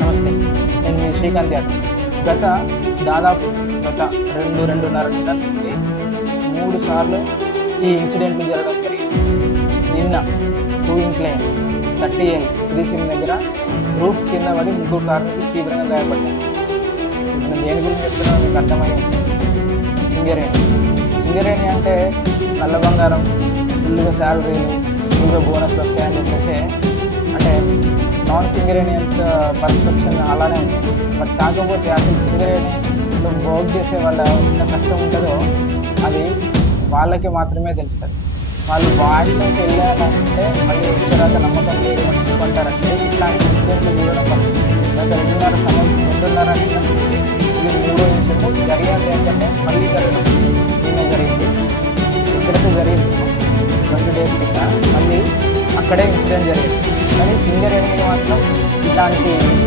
నమస్తే. నేను మీ శ్రీకాంత్ యాదవ్. దాదాపు గత 2-2.5 నెలల నుండి 3 సార్లు ఈ ఇన్సిడెంట్లు జరగడం జరిగింది. నిన్న 2 ఇంక్లైన్ 30L 3 సిమ్ దగ్గర రూఫ్ కింద పడి 3 కార్మికులు తీవ్రంగా గాయపడ్డారు. నేను దేని గురించి చెప్తున్నానో మీకు అర్థమయ్యింది. సింగరేణి అంటే నల్ల బంగారం, ఫుల్గా శాలరీలు, ఫుల్గా బోనస్లు వస్తాయని చెప్పేసి అంటే నాన్ సింగరేనియన్స్ పర్స్పెక్షన్ అలానే ఉంది. బట్ కాకపోతే అసలు సింగరేణిలో వర్క్ చేసే వాళ్ళ ఎంత కష్టం ఉంటుందో అది వాళ్ళకి మాత్రమే తెలుస్తుంది. వాళ్ళు వాటిలోకి వెళ్ళాలంటే మళ్ళీ తర్వాత నమ్మకం లేదు అనుకుంటారంటే ఇట్లాంటి ఇన్సిడెంట్లు చూడడం వల్ల గత 2.5 ఇది 3వ ఇన్సిడెంట్ జరిగేది ఏంటంటే మళ్ళీ జరగడం నిన్న జరిగింది. ఇక్కడైతే జరిగింది 20 days కింద మళ్ళీ అక్కడే ఇన్సిడెంట్ జరిగింది. కానీ సింగరేణికి మాత్రం ఇలాంటి ఇన్సిడెంట్